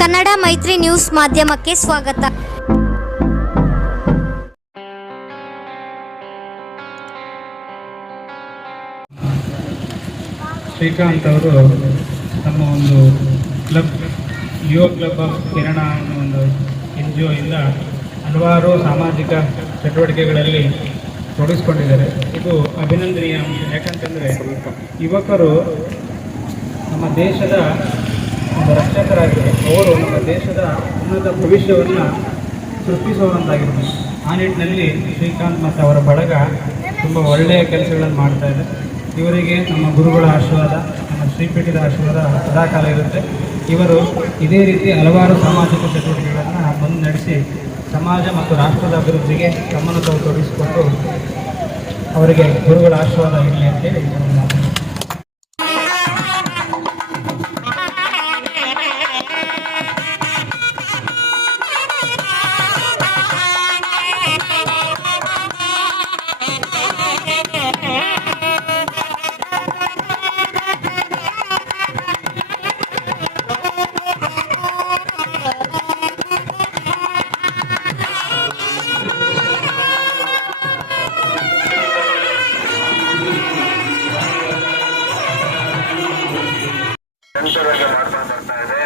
ಕನ್ನಡ ಮೈತ್ರಿ ನ್ಯೂಸ್ ಮಾಧ್ಯಮಕ್ಕೆ ಸ್ವಾಗತ. ಶ್ರೀಕಾಂತ್ ಅವರು ತಮ್ಮ ಒಂದು ಕ್ಲಬ್, ಯುವ ಕ್ಲಬ್ ಆಫ್ ಕಿರಣ ಅನ್ನೋ ಒಂದು ಎನ್ ಜಿ ಇಂದ ಹಲವಾರು ಸಾಮಾಜಿಕ ಚಟುವಟಿಕೆಗಳಲ್ಲಿ ತೊಡಗಿಸ್ಕೊಂಡಿದ್ದಾರೆ. ಇದು ಅಭಿನಂದನೀಯ ಯಾಕಂತಂದರೆ ಯುವಕರು ನಮ್ಮ ದೇಶದ ಒಂದು ರಕ್ಷಕರಾಗಿದ್ದಾರೆ ಅವರು ನಮ್ಮ ದೇಶದ ಉನ್ನತ ಭವಿಷ್ಯವನ್ನು ಸೃಷ್ಟಿಸುವಂತಾಗಿರ್ತಾರೆ ಆ ನಿಟ್ಟಿನಲ್ಲಿ ಶ್ರೀಕಾಂತ್ ಮತ್ತು ಅವರ ಬಳಗ ತುಂಬ ಒಳ್ಳೆಯ ಕೆಲಸಗಳನ್ನು ಮಾಡ್ತಾ ಇದೆ. ಇವರಿಗೆ ನಮ್ಮ ಗುರುಗಳ ಆಶೀರ್ವಾದ, ನಮ್ಮ ಶ್ರೀಪೀಠದ ಆಶೀರ್ವಾದ ಸದಾಕಾಲ ಇರುತ್ತೆ. ಇವರು ಇದೇ ರೀತಿ ಹಲವಾರು ಸಾಮಾಜಿಕ ಚಟುವಟಿಕೆಗಳನ್ನು ಬಂದು ನಡೆಸಿ ಸಮಾಜ ಮತ್ತು ರಾಷ್ಟ್ರದ ಅಭಿವೃದ್ಧಿಗೆ ಗಮನ ತಾವು ಅವರಿಗೆ ಗುರುಗಳ ಆಶೀರ್ವಾದ ಇರಲಿ ಅಂತೇಳಿ ನಾನು ಮಾಡ್ಕೊಂಡು ಬರ್ತಾ ಇದೆ.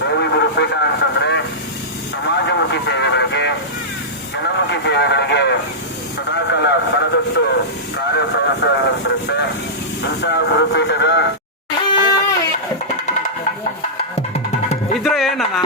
ದೇವಿ ಗುರುಪೀಠ ಅಂತಂದ್ರೆ ಸಮಾಜಮುಖಿ ಸೇವೆಗಳಿಗೆ, ಜನಮುಖಿ ಸೇವೆಗಳಿಗೆ ಸದಾಕಾಲ ಕಾರ್ಯ ಕಾರ್ಯಪ್ರವೃತ್ತವಾಗಿರುತ್ತೆ ಇಂತಹ ಗುರುಪೀಠದ ಇದ್ರೆ ಏನಣ್ಣ?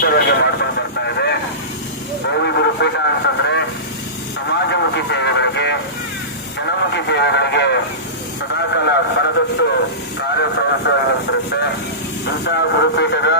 ವಿಶ್ವದರ್ಗೆ ಮಾಡ್ಕೊಂಡು ಬರ್ತಾ ಇದೆ. ಗೌರಿ ಗುರುಪೀಠ ಅಂತಂದ್ರೆ ಸಮಾಜಮುಖಿ ಸೇವೆಗಳಿಗೆ, ಜನಮುಖಿ ಸೇವೆಗಳಿಗೆ ಸದಾಕಾಲ ಮನದಟ್ಟು ಕಾರ್ಯಪ್ರವೃತ್ತವಾಗಿರುತ್ತೆ ಇಂತಹ ಗುರುಪೀಠದ